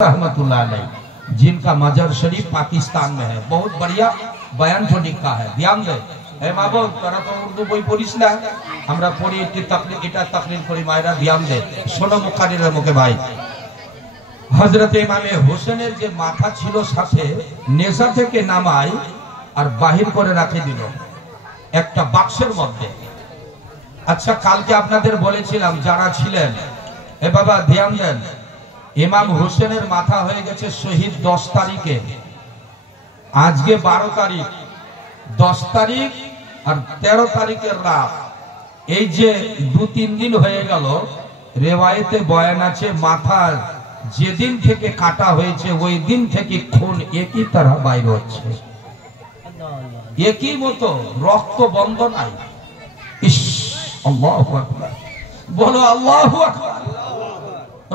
रहमतुल्लाह अलैह, जिनका मजर शरीफ पाकिस्तान में है। बहुत बढ़िया बयान जो लिखा है, ध्यान दे। ए माबो तारा तो उर्दू বই পড়িস না, আমরা পড়ি এটা তাকরির করি মায়েরা, ধ্যান দে শোনো মুকারিরের মুখে ভাই। হযরত ইমামে হোসেনের যে মাথা ছিল সাথে নেশা থেকে নামাই আর বাহির করে রাখে দিল একটা বাক্সের মধ্যে। আচ্ছা, কালকে আপনাদের বলেছিলাম যারা ছিলেন, এ বাবা ধ্যান দেন, ইমাম হোসেনের মাথা হয়ে গেছে শহীদ 10 তারিখে, আজকে 12 তারিখ, 10 তারিখ আর 13 তারিখের রাত, এই যে 2-3 দিন হয়ে গেল। রেওয়ায়েতে বয়ান আছে মাথা যেদিন থেকে কাটা হয়েছে ওই দিন থেকে খুন একই तरह বাইর হচ্ছে, একই মতো, রক্ত বন্ধ নাই। ইস, আল্লাহু আকবার, বলো আল্লাহু আকবার।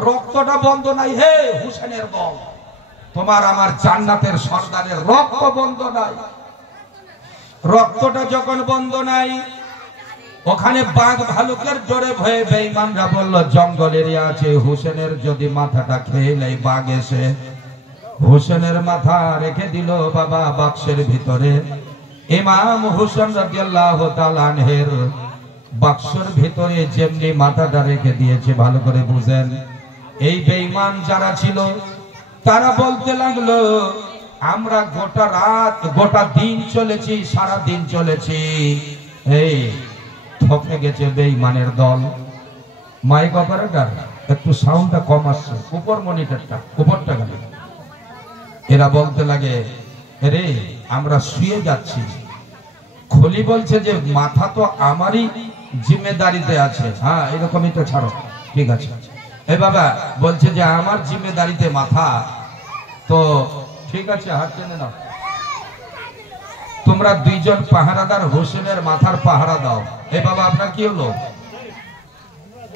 রক্তটা বন্ধ নাই। হে হোসেনের দল, তোমার আমার জান্নাতের সর্দারের রক্ত বন্ধ নাই। রক্তটা যখন বন্ধ নাই, ওখানে বাঘ ভালুকের জোরে ভয়ে বেঈমানরা বলল জঙ্গল এরিয়া আছে, হোসেনের যদি মাথাটা খেয়ে নেয় বাঘ এসে, হোসেনের মাথা রেখে দিল বাবা বাক্সের ভিতরে। ইমাম হোসেন রাদিয়াল্লাহু তাআলা আনহুর বাক্সের ভিতরে যেমনি মাথাটা রেখে দিয়েছে, ভালো করে বুঝেন। এই বেঈমান যারা ছিল তারা বলতে লাগলো আমরা গোটা রাত গোটা দিন চলেছি, সারা দিন চলেছি। এই ঠকে গেছে বেঈমানের দল। মাইক অপারেটর একটু সাউন্ডটা কম আসছে, উপর মনিটরটা উপরটা গেল। এরা বলতে লাগে রে আমরা শুয়ে যাচ্ছি। খলি বলছে যে মাথা তো আমারই জিম্মেদারিতে আছে। হ্যাঁ এরকমই তো, ছাড়ো ঠিক আছে। এ বাবা বলছে যে আমার জিম্মেদারিতে মাথা, তো ঠিক আছে হাত টেনে নাও। তোমরা দুইজন পাহারাদার হোসেনের মাথার পাহারা দাও। এ বাবা আপনার কি হলো?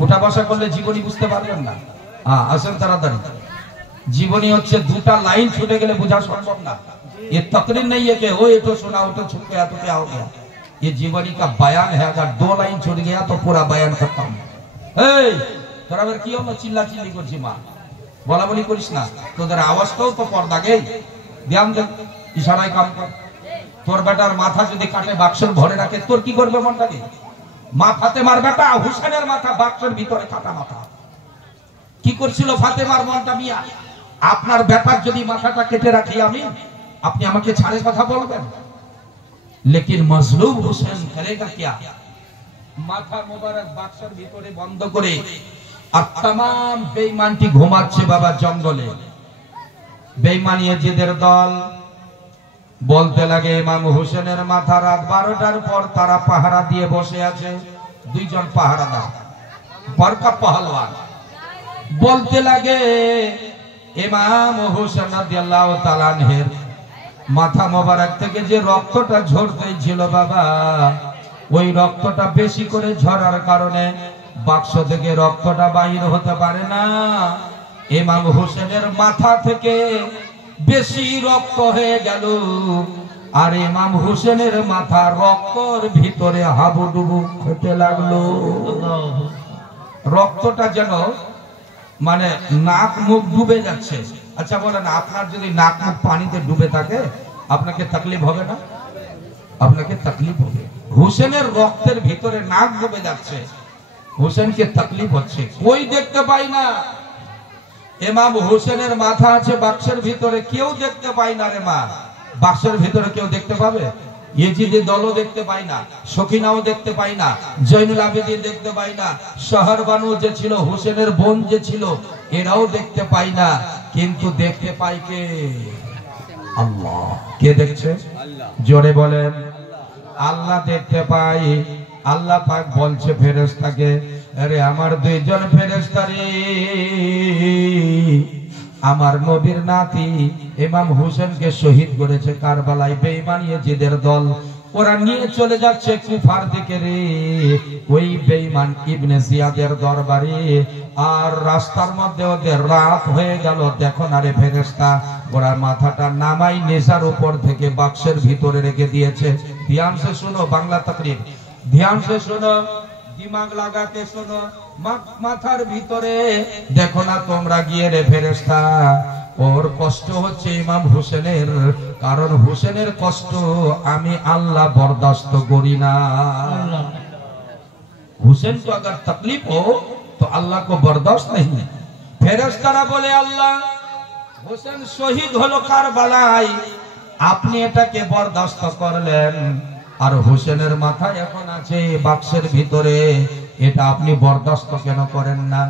উঠা বসা করলে জীবনী বুঝতে পারবেন না। আসেন তাড়াতাড়ি। জীবনী হচ্ছে দুটা লাইন ছুটে গেলে বোঝা সম্ভব না। ये तकरीर नहीं है कि वो ये तो सुना वो तो छूट गया तो क्या हो गया। ये जीवनी का बयान है, अगर 2 लाइन छूट गया तो पूरा बयान खत्म। তোরা কি হলো চিল্লা চিল্লি করছিস? মা বলা বলি করিস না, তোদের আওয়াজটাও তো পর্দা গে। ধ্যান দে, ইশারায় কাম কর। তোর বেটার মাথা যদি কাটে বাক্সের ভরে রাখে, তোর কি করবে মনটাকে? মা ফাতেমার বেটা হোসেনের মাথা বাক্সের ভিতরে কাটা মাথা। কি করছিল ফাতেমার মনটা মিয়া? আপনার বেটার যদি মাথাটা কেটে রাখি আমি, আপনি আমাকে ছাড়ে কথা বলবেন? लेकिन मजलूम हुसैन करेगा क्या? माथा मुबारक बाक्सर ভিতরে বন্ধ করে আর तमाम বেঈমানটি ঘুমাচ্ছে বাবা জঙ্গলে। বেঈমান ইয়াজিদের দল বলতে লাগে ইমাম হোসেনের মাথা রাত 12টার পর তারা পাহারা দিয়ে বসে আছে। দুইজন পাহারা দাও, বরকা পহলওয়ান বলতে লাগে ইমাম হোসেন রাদিয়াল্লাহু তাআলা আনহুর মাথা মোবারক থেকে যে রক্তটা ঝরতেই ছিল বাবা, ওই রক্তটা বেশি করে ঝরার কারণে বাক্স থেকে রক্তটা বাইর হতে পারে না। ইমাম হোসেনের মাথা থেকে বেশি রক্ত হয়ে গেল, আর ইমাম হোসেনের মাথা রক্তর ভিতরে হাবুডুবু খেতে লাগলো। রক্তটা যেন মানে নাক মুখ ডুবে যাচ্ছে। আচ্ছা বলেন, আপনার যদি নাক মুখ পানিতে ডুবে থাকে আপনাকে তকলিফ হবে না? আপনাকে তকলিফ হবে। হোসেনের রক্তের ভিতরে নাক ডুবে যাচ্ছে, হোসেনকে তকলিফ হচ্ছে, কই দেখতে পাই না। ইমাম হোসেনের মাথা আছে বাক্সের ভিতরে, কেউ দেখতে পাই না রে মা। বাক্সের ভিতরে কেউ দেখতে পাবে? ইয়েজিদি দলও দেখতে পাই না, সখিনাও দেখতে পাই না, জয়নুল আবেদিন দেখতে পাই না, শহরবানু যে ছিল হোসেনের বোন যে ছিল এরাও দেখতে পাই না। কিন্তু দেখতে পাই কে? আল্লাহ। কে দেখছে? জোরে বলেন। আল্লাহ দেখতে পাই। আল্লাহ পাক বলছে ফেরেশতাকে, আরে আমার দুইজন ফেরেশতা রে, আমার নবীর নাতি ইমাম হোসেনকে শহীদ করেছে কারবালায় বেঈমান ইয়াজিদের দল। ওরা নিয়ে চলে যাচ্ছে কুফার দিকে রে, ওই বেঈমান ইবনে জিয়াদের দরবারে। আর রাস্তার মধ্যে ওদের রাত হয়ে গেল। দেখো না রে ফেরেশতা, ওরা মাথাটা নামাই নেশার উপর থেকে বাক্সের ভিতরে রেখে দিয়েছে। ধ্যান সে শোনো, বাংলা তাকরীর ধ্যান সে শোনো, दिमाग लगा के सुनो। মাথার ভিতরে দেখো না তোমরা গিয়ে রে ফেরেশতা, ওর কষ্ট হচ্ছে ইমাম হোসেনের, কারণ হোসেনের কষ্ট আমি আল্লাহ বরদাস্ত করি না। हुसैन को अगर तकलीफ हो तो अल्लाह को बर्दाश्त नहीं। ফেরেশতারা বলে আল্লাহ হোসেন শহীদ হলো কারবালায়, আপনি এটাকে বরদাস্ত করলেন, আর হোসেনের মাথা এখন আছে বাক্সের ভিতরে, এটা আপনি বরদাস্ত কেন করেন না?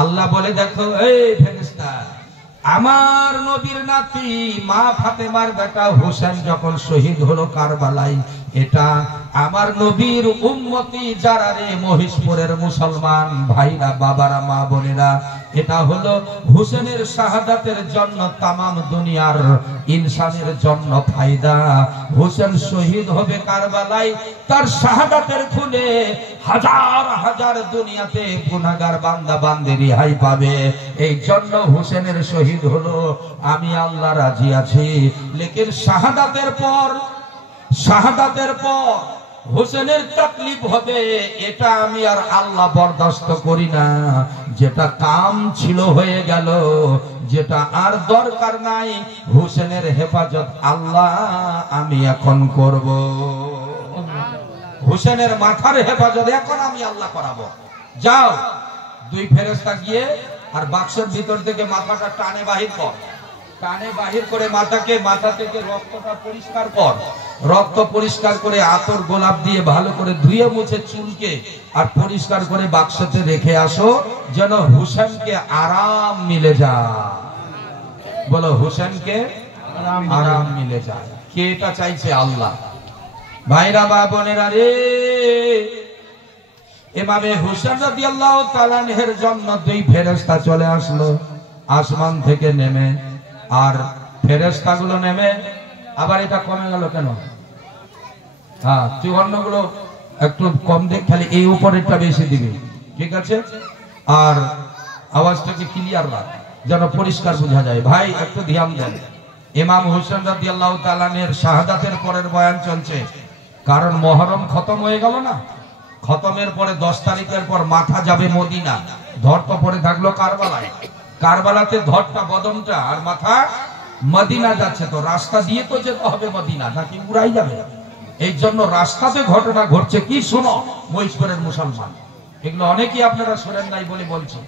আল্লাহ বলে দেখো এই ফেরেশতা, আমার নবীর নাতি মা ফাতেমার বেটা হোসেন যখন শহীদ হলো কারবালায়, এটা আমার নবীর উম্মতি যারা রে মহিষপুরের মুসলমান ভাইরা, বাবারা, মা বোনেরা, এটা হলো হোসেনের শাহাদাতের জন্য তামাম দুনিয়ার ইনসানের জন্য ফায়দা। হোসেন শহীদ হবে কারবালায়, তার শাহাদাতের খুনে হাজার হাজার দুনিয়াতে গুনাহগার বান্দা বান্দী রেহাই পাবে। এই জন্য হোসেনের শহীদ হলো, আমি আল্লাহ রাজি আছি। লেকিন শাহাদাতের পর হোসেনের তাকলিফ হবে, এটা আমি আর আল্লাহ বরদাস্ত করি না। যেটা কাম ছিল হয়ে গেল, যেটা আর দরকার নাই, হোসেনের হেফাজত আল্লাহ আমি এখন করব। হোসেনের মাথার হেফাজত এখন আমি আল্লাহ করাবো। যাও, দুই ফেরেশতা গিয়ে আর বাক্সের ভিতর থেকে মাথাটা টানে বাহির কর, টানে বাহির করে মাথাকে, মাথা থেকে রক্তটা পরিষ্কার কর, রক্ত পরিষ্কার করে আতর গোলাপ দিয়ে ভালো করে ধুয়ে মুছে চুলকে আর পরিষ্কার করে বাক্সতে রেখে আসো, যেন হোসেনকে আরাম মিলে যায়। বলো হোসেনকে আরাম মিলে যায়। কে এটা চাইছে? আল্লাহ। ভাইরা, মা বোনেরা রে, ইমামে হোসেন রাদিয়াল্লাহু তাআলা আনহুর জন্য দুই ফেরেশতা চলে আসলো আসমান থেকে নেমে, আর ফেরেশতাগুলো নেমে আবার এটা কমে গেল কেন? হ্যাঁ, তুই অন্যগুলো একটু কম দেখ, খালি এই উপরেরটা বেশি দিবি, ঠিক আছে? আর আওয়াজটাকে ক্লিয়ার রাখ যেন পরিষ্কার বোঝা যায়। ভাই একটু ধ্যান দেন। ইমাম হোসেন রাদিয়াল্লাহু তাআলা আনহুর শাহাদাতের পরের বয়ান চলছে, কারণ মুহররম খতম হয়ে গেল না। খতমের পরে 10 তারিখের পর মাথা যাবে মদিনা, ধর তো পরে থাকলো কারবালায়। কারবালাতে ধরটা বদনটা আর মাথা মদিনা যাচ্ছে, তো রাস্তা দিয়ে তো যেতে হবে মদিনা, নাকি উড়াই যাবে? এই জন্য রাস্তাতে ঘটনা ঘটছে। কি শোনো মহিষপুরের মুসলমান, এগুলো অনেকেই আপনারা শোনেন নাই বলে বলছি।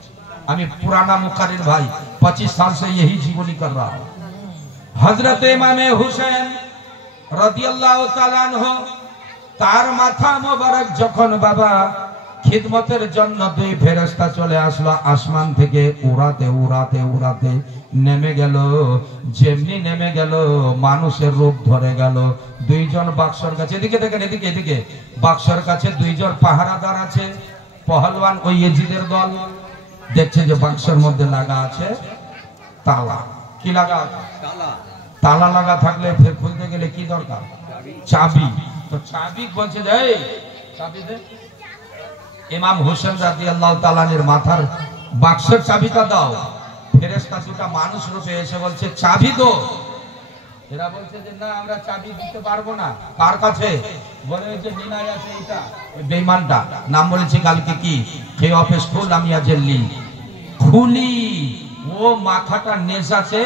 আমি পুরানা মুকারির ভাই, 25 साल से यही जीवनी कर रहा हूं। हजरत इमामे हुसैन রাদিয়াল্লাহু তাআলা আনহু, তার মাথা মোবারক যখন বাবা খিদমতের জন্য দুই ফেরেশতা চলে আসলো আসমান থেকে, উড়াতে উড়াতে উড়াতে নেমে গেল। যেমনি নেমে গেল মানুষের রূপ ধরে গেল। দুইজন বাক্সর কাছে, এদিকে দেখেন, এদিকে এদিকে, বাক্সর কাছে দুইজন পাহারাদার আছে, পহলওয়ান ওই ইয়াজিদের দল। দেখছে যে বাক্সের মধ্যে লাগা আছে তালা। কি লাগা আছে? তালা লাগা থাকলে ফের খুলতে গেলে কি দরকার? চাবি। তো চাবি বলছে যে এই চাবি দে। ইমাম হোসেন রাদিয়াল্লাহু তাআলা আনহুর মাথার বাক্সের চাবিটা দাও। ফেরেশতা দুটো মানুষ রূপে এসে বলছে চাবি দো। এরা বলছে যে না, আমরা চাবি দিতে পারবো না। কার কাছে? বলে যে নিনাই আছে, এটা ওই বেঈমানটা নাম বলেছি কালকে, কি হে অফিস ফুল আমি আজেলি খুলি, ও মাথাটা নেজাতে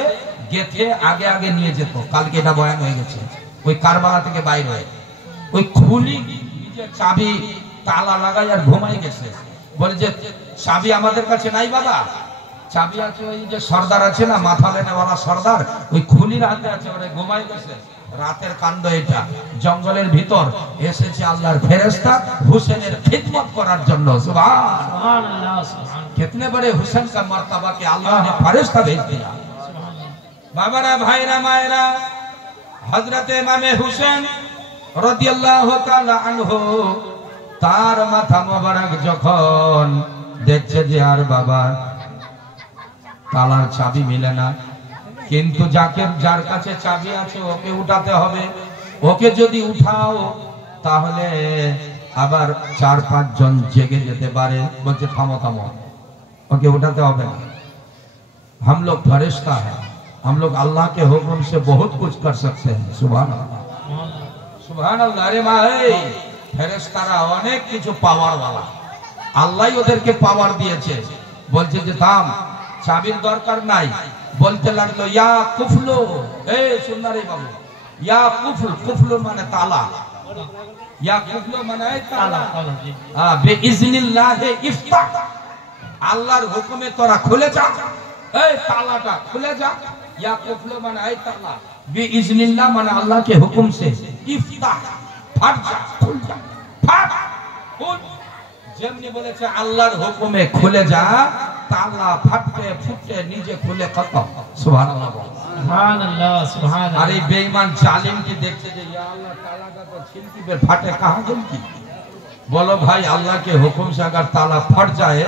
গেথে আগে আগে নিয়ে যেত। কালকে এটা বয়ান হয়ে গেছে, ওই কারবালা থেকে বাইরে হয়ে ওই খুলি নিজে চাবি তালা লাগাই আর ঘুমাই গেছে। বলে যে চাবি আমাদের কাছে নাই বাবা, চাবি আছে ওই যে সর্দার আছে না, মাথা লেনেওয়ালা সর্দার, ওই খুলির হাতে আছে, ওরা ঘুমাই গেছে। রাতের কাণ্ড এটা। জঙ্গলের ভিতর এসেছে আল্লাহর ফেরেশতা হুসেনের খিদমত করার জন্য। সুবহানাল্লাহ, कितने बड़े हुसैन का मर्तबा के अल्लाह ने फरिश्ता भेज दिया। बाबारा भाईरा मायरा, हजरत इमामे हुसैन রাদিয়াল্লাহু তাআলা আনহু, তার মাথা মোবারক যখন দেখছে যে আর বাবা তালার চাবি মিলে না, কিন্তু যার কাছে চাবি আছে ওকে উঠাতে হবে। ওকে যদি উঠাও তাহলে আবার 4-5 জন জেগে যেতে পারে। বলছে থামো থামো, ওকে उठाते হবে না। हम लोग फरिश्ता है, हम लोग अल्लाह के हुक्म से बहुत कुछ कर सकते हैं। सुभान अल्लाह, सुभान अल्लाह। अरे माँ, ফেরেশতারা অনেক কিছু পাওয়ার वाला। আল্লাহ ওদেরকে পাওয়ার দিয়েছে। বলছে যে থাম, চাবির দরকার নাই। বলতে লাগলো ইয়া কুফলু, সুন্দরী বাবু, ইয়া কুফল, কুফলু মানে তালা, ইয়া কুফলু মানে তালা, বিইজনিল্লাহি ইফতাহ, আল্লাহর হুকুমে তোরা খুলে যা, এই তালাটা খুলে যা। ইয়া কুফলু মানে এই তালা, বিইজনিল্লাহ মানে আল্লাহ के हुक्म से, ইফতাহ ফাট যা, খুল যা, ফাট খুল। যেমনি বলেছে আল্লাহর হুকুমে খুলে যা, তালা ফাটতে ফুটতে নিজে খুলে খতম। সুবহানাল্লাহ, সুবহানাল্লাহ, সুবহানাল্লাহ। আর এই বেঈমান জালিম কি দেখছে যে ইয়া আল্লাহ তালাটা তো ছিলকি पे फाटे कहां गई की। बोलो भाई, अल्लाह के हुक्म से अगर ताला फट जाए,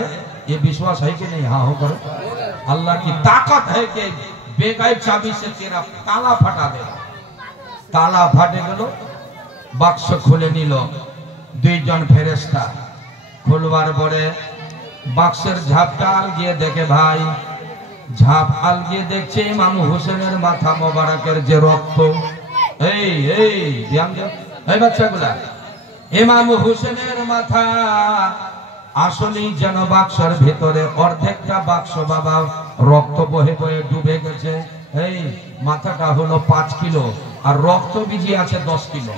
ये विश्वास है कि नहीं? हाँ हो करो। अल्लाह की ताकत है कि बेगाइब चाबी से तेरा ताला फटा देगा। ताला फाटे गलो, বাক্স খুলে নিল দুইজন ফেরেশতা। খুলবার পরে বাক্সের ঝাপটা আলগিয়ে দেখে ভাই, ঝাপ আলগিয়ে দেখছে ইমাম হোসেনের মাথা মোবারকের যে রক্ত। এই ধ্যান দাও এই বাচ্চাগুলা, ইমাম হোসেনের মাথা আসলেই যেন বাক্সের ভিতরে অর্ধেকটা বাক্স বাবা রক্ত বহে বহে ডুবে গেছে। এই মাথাটা হলো 5 কিলো আর রক্ত বিজি আছে 10 কিলো।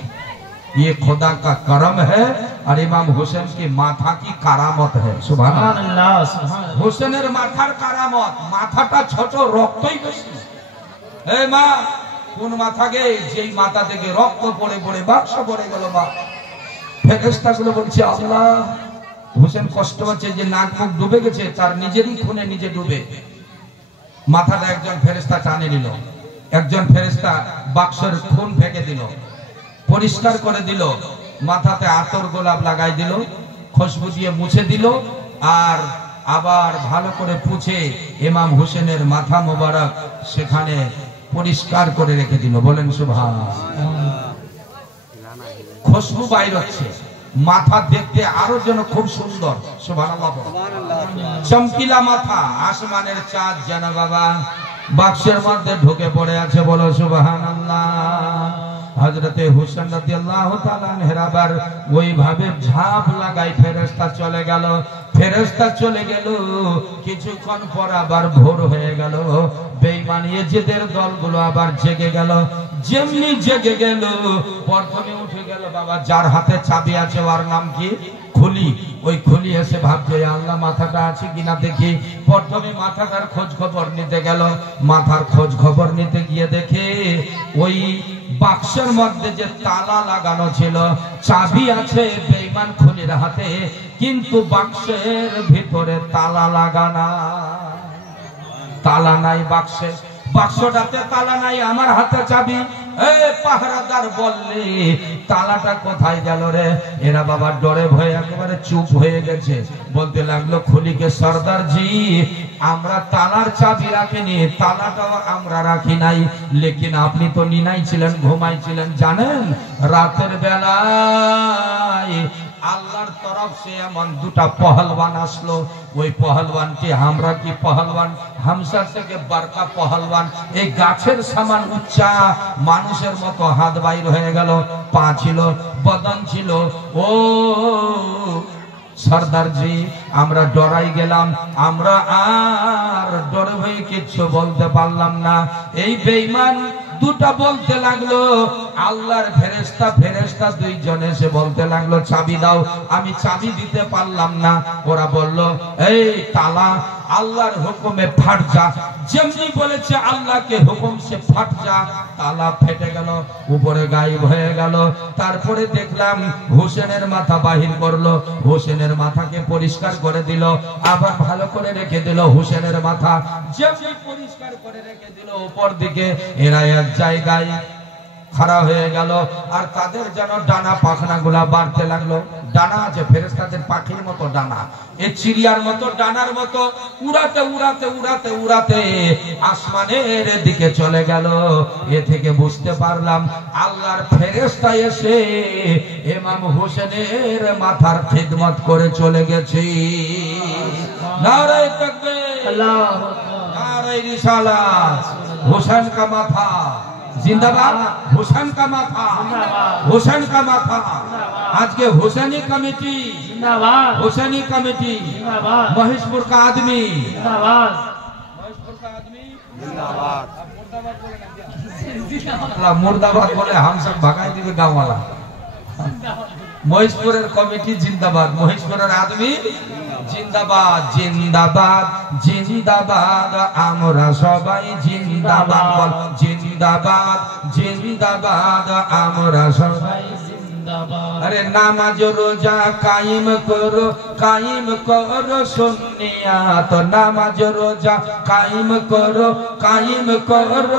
ये खुदा का करम है और इमाम हुसैन की माथा की करामत है। सुभान अल्लाह, सुभान अल्लाह। हुसैनेर माथार करामत, माथाटा ছোট রক্তই বেশি। এই মা কোন মাথা গে, যেই মাথা থেকে রক্ত পড়ে পড়ে বাক্স পড়ে গেল। মা ফেরেশতাগুলো বলছে আল্লাহ, হুসেন কষ্ট হচ্ছে যে নাক মুখ ডুবে গেছে, তার নিজেরই খুনে নিজে ডুবে। মাথাটা একজন ফেরেশতা টানে নিল, একজন ফেরেশতা বাক্সের খুন ফেকে দিল, পরিষ্কার করে দিল, মাথাতে আতর গোলাপ লাগাই দিল, খুশবু দিয়ে মুছে দিল, আর আবার ভালো করে পুছে ইমাম হোসেনের মাথা মোবারক সেখানে পরিষ্কার করে রেখে দিল। বলেন সুবহানাল্লাহ। খুশবু বাইর হচ্ছে, মাথা দেখতে আরো যেন খুব সুন্দর। সুবহানাল্লাহ, চমকিলা মাথা, আসমানের চাঁদ যেন বাবা বাক্সের মধ্যে ঢুকে পড়ে আছে। বলো সুবহানাল্লাহ। হযরতে হুসেন রাদিয়াল্লাহু তাআলা আনহু ওইভাবে ঝাঁপ লাগাই ফেরেশতা চলে গেল। ফেরেশতা চলে গেল, কিছুক্ষণ পর আবার ভোর হয়ে গেল। বেঈমান ইয়েজিদের দলগুলো আবার জেগে গেল। যেমনি জেগে গেল, প্রথমে উঠে গেল বাবা যার হাতে চাবি আছে, ওর নাম কি? খুলি। ওই খুলি এসে ভাবছে আল্লাহ মাথাটা আছে কিনা দেখি। প্রথমে মাথাটার খোঁজ খবর নিতে গেল। মাথার খোঁজ খবর নিতে গিয়ে দেখে ওই বাক্সের মধ্যে যে তালা লাগানো ছিল, চাবি আছে বেঈমান খুলির হাতে, কিন্তু বাক্সের ভিতরে তালা লাগানা। তালা নাই বাক্সে, বাক্সটাতে তালা নাই, আমার হাতে চাবি। পাহারাদার বললে তালাটা কোথায় গেল রে? এরা বাবা ডরে ভয়ে একেবারে চুপ হয়ে গেছে। বলতে লাগলো খুলিকে, সর্দার জি আমরা তালার চাবি রাখিনি, তালাটাও আমরা রাখি নাই, লেকিন আপনি তো নিনাই ছিলেন, ঘুমাইছিলেন। জানেন রাতের বেলায় আল্লাহর তরফ সে এমন দুটা পহলওয়ান আসলো। ওই পহলওয়ানটি আমরা কি পহলওয়ান, হামসার থেকে বারকা পহলওয়ান। এই গাছের সমান উচ্চা, মানুষের মতো হাত বাইর হয়ে গেল, পা ছিল, বদন ছিল। ও সর্দার জি আমরা ডরাই গেলাম, আমরা আর ডরে ভয়ে কিচ্ছু বলতে পারলাম না। এই বেঈমান দুটা বলতে লাগলো, আল্লাহর ফেরেশতা ফেরেশতা দুইজন এসে বলতে লাগলো চাবি দাও। আমি চাবি দিতে পারলাম না। ওরা বলল এই তালা আল্লাহর হুকুমে ফাট যা। যেমনি বলেছে আল্লাহকে হুকুম সে ফাট যা, তালা ফেটে গেল, উপরে গায়েব হয়ে গেল। তারপরে দেখলাম হোসেনের মাথা বাহির করলো, হোসেনের মাথাকে পরিষ্কার করে দিল, আবার ভালো করে রেখে দিল হোসেনের মাথা। যেমনি পরিষ্কার করে রেখে দিল, উপর দিকে এরা এক জায়গায় খাড়া হয়ে গেল। আর তাদের যেন ডানা পাখনা গুলা বাড়তে লাগলো। ডানা আছে ফেরেশতাদের, পাখির মতো ডানা, এই চিড়িয়ার মতো ডানার মতো উড়াতে উড়াতে উড়াতে উড়াতে আসমানের দিকে চলে গেল। এ থেকে বুঝতে পারলাম আল্লাহর ফেরেশতা এসে ইমাম হোসেনের মাথার খিদমত করে চলে গেছে। নারে তাকবীর, আল্লাহু আকবার, নারে রিসালাত। হোসেন কা মাথা जिंदाबाद हुसैन का माथा, हुसैन का माथा। आज के हुसैनी कमेटी जिंदाबाद, हुसैनी कमेटी जिंदाबाद, महेशपुर का आदमी जिंदाबाद, महेशपुर का आदमी जिंदाबाद। मुर्दाबाद बोले हम सब भगाई दिए गाँव वाला। महेशपुर कमिटी जिंदाबाद, महेशपुर आदमी जिंदाबाद, जिंदाबाद जिंदाबाद आमरा सबाई जिंदाबाद बोल, जिंदाबाद जिंदाबाद आमरा सबाई जिंदाबाद। अरे नामाज रोजा कायम करो सुन्निया, तो नामाज रोजा कायम करो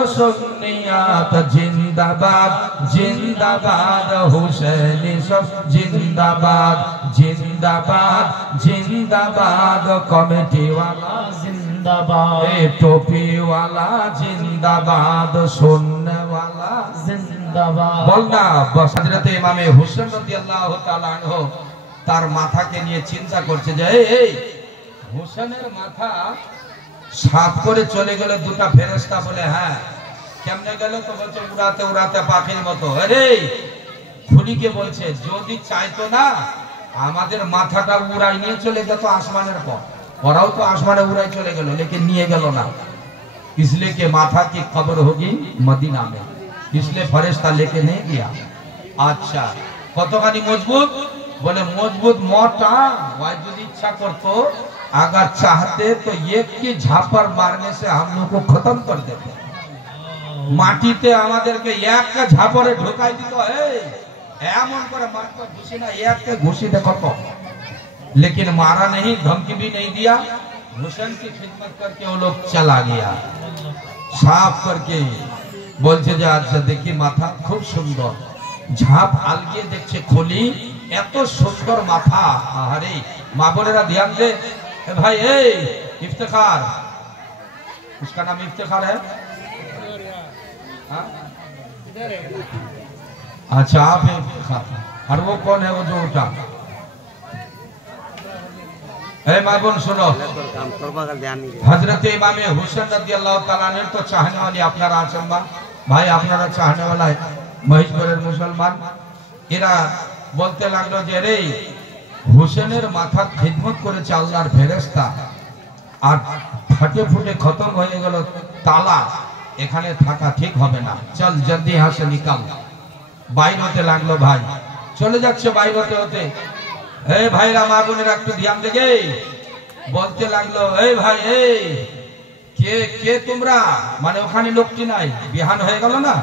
सुन्निया, तो जिंदाबाद जिंदाबाद हुसैनी सब जिंदाबाद, जिंदाबाद जिंदाबाद कमेटी वाला जिंदाबाद, टोपी वाला जिंदाबाद, सुनने वाला जिंदाबाद। बोलना बस। हजरत इमामे हुसैन রাদিয়াল্লাহু তাআলা আনহু তার মাথাকে নিয়ে চিন্তা করছে যে এই হুসেনের মাথা সাফ করে চলে গেল দুটো ফেরেশতা। বলে হ্যাঁ কেমনে গেল? তো বলছে উড়াতে উড়াতে পাখির মতো। আরে খুলিকে বলছে যদি চাইতো না আমাদের মাথাটা উড়াই নিয়ে চলে যেত আসমানের পর, ওরাও তো আসমানে উড়াই চলে গেল, लेकिन নিয়ে গেল না। इसलिए के माथा की कब्र होगी मदीना में, इसलिए फरिश्ता लेके नहीं गया। अच्छा কতখানি মজবুত? বলে মজবুত মোটা। ওই যদি ইচ্ছা করতো अगर चाहते तो एक की झापर मारने से हम लोग को खत्म कर देते। মাটিতে আমাদেরকে একটা ঝাপরে ঢোকাই দিত। এমন করে মারতো ঘুষি না, একটা ঘুষি দেখো তো, लेकिन मारा नहीं, धमकी भी नहीं दिया। हुसैन की खिदमत करके वो लोग चला गया साफ करके। বলছে যে আচ্ছা দেখি মাথা খুব সুন্দর, ঝাপ আলগিয়ে দেখছে খুলি, এত সুন্দর মাথা। আরে মা বোনেরা ধ্যান দে भाई। इफ्तिखार, उसका नाम इफ्तिखार है। अच्छा आप हैं इफ्तिखार, और वो कौन है वो जो उठा? माँ बोन सुनो, हजरत इमामे हुसैन রাদিয়াল্লাহু তাআলা ने तो चाहने वाले আপনারা আছেন বা ভাই, আপনারা চাহने वाला है মহেশপুরের মুসলমান। এরা বলতে লাগলো যে রে হুসেনের মাথা খিদমত করেছে আল্লাহর ফেরেশতা, আর ফাটে ফুটে খতম হয়ে গেল তালা, এখানে থাকা ঠিক হবে না, চল জলদি यहाँ से निकल। বাইর হতে লাগলো ভাই, চলে যাচ্ছে বাইর হতে হতে। এই ভাইরা মা বোনেরা একটু ধ্যান দেগে। বলতে লাগলো এই ভাই এই কে কে তোমরা? মানে ওখানে লোকটি নাই, বিহান হয়ে গেল না।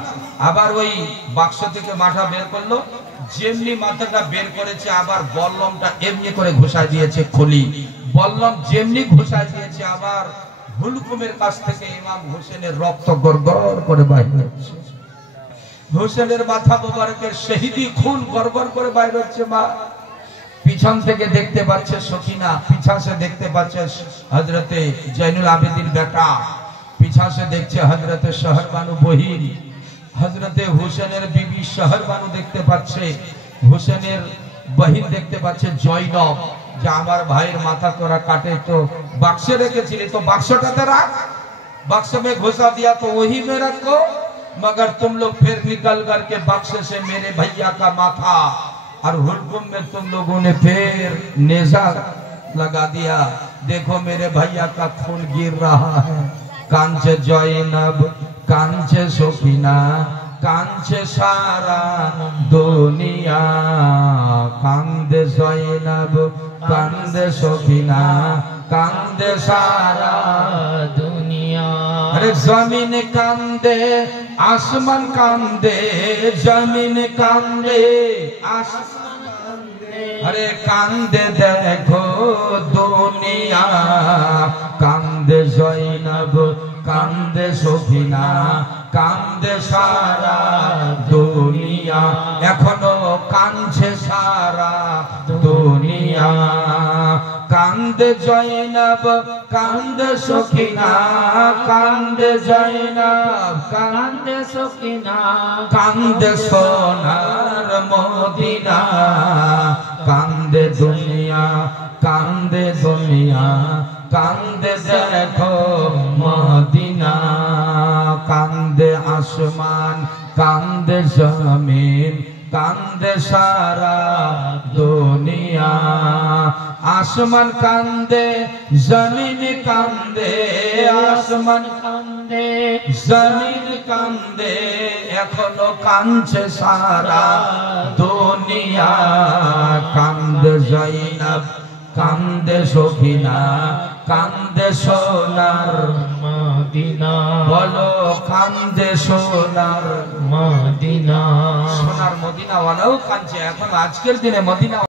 আবার ওই বাক্স থেকে মাথা বের করলো, যেমনি মাথাটা বের করেছে আবার বল্লমটা এমনি করে ঘুষায় দিয়েছে খুলি। বল্লম যেমনি ঘুষায় দিয়েছে আবার হুলকুমের কাছ থেকে ইমাম হোসেনের রক্ত গড়গড় করে বাইরে হচ্ছে। হোসেনের মাথা মোবারকের শহীদি খুন গড়গড় করে বাইরে হচ্ছে। মা পিছন থেকে দেখতে পাচ্ছে সকিনা, পিছা से দেখতে পাচ্ছে হযরতে জয়নুল আবেদিন বেটা, পিছা से দেখছে হযরতে শহরবানু বহিন, হযরতে হুসেনের বিবি শহরবানু দেখতে পাচ্ছে, হুসেনের বহিন দেখতে পাচ্ছে জয়নব। যে আমার ভাইয়ের মাথা তোরা কাটে তো বাক্সে রেখেছিলি, তো বাক্সটাতে রাখ, बक्स में घुसा दिया तो वही में रखो, मगर तुम लोग फिर निकल करके बक्स से मेरे भैया का माथा और हुलकुम में तुम लोगों ने फिर नेजा लगा दिया। देखो मेरे भैया का खून गिर रहा है। कांचे जैनब, कांचे सकीना, कांचे सारा दुनिया, कांदे जैनब, कांदे सकीना, कांदे सारा दुनिया। अरे जमीन कांदे, आसमान कांदे, जमीन कांदे, आसमान कांदे, अरे कांदे देखो दुनिया, कांदे जैनब, कांदे सकीना, कांदे सारा दुनिया, एखोनो कांदे सारा दुनिया। कांदे जैनब, कांदे सकीना, कांदे जैनब, कांदे सकीना, कांदे सोनार मदीना, कांदे दुनिया, कांदे दुनिया, कांदे देखो मदीना। কান্দে আসমান, কান্দে জমিন, কান্দে সারা দুনিয়া। আসমান কান্দে, জমিন কান্দে, আসমান কান্দে, জমিন কান্দে, এখনো কাঁদছে সারা দুনিয়া। কান্দে জৈনব, কান্দে সখিনা, কান্দে সোনার মদিনা। বলো কান্দে সোনার মদিনা। সোনার মদিনাওয়ালাও কাঁদছে এখন, আজকের দিনে মদিনা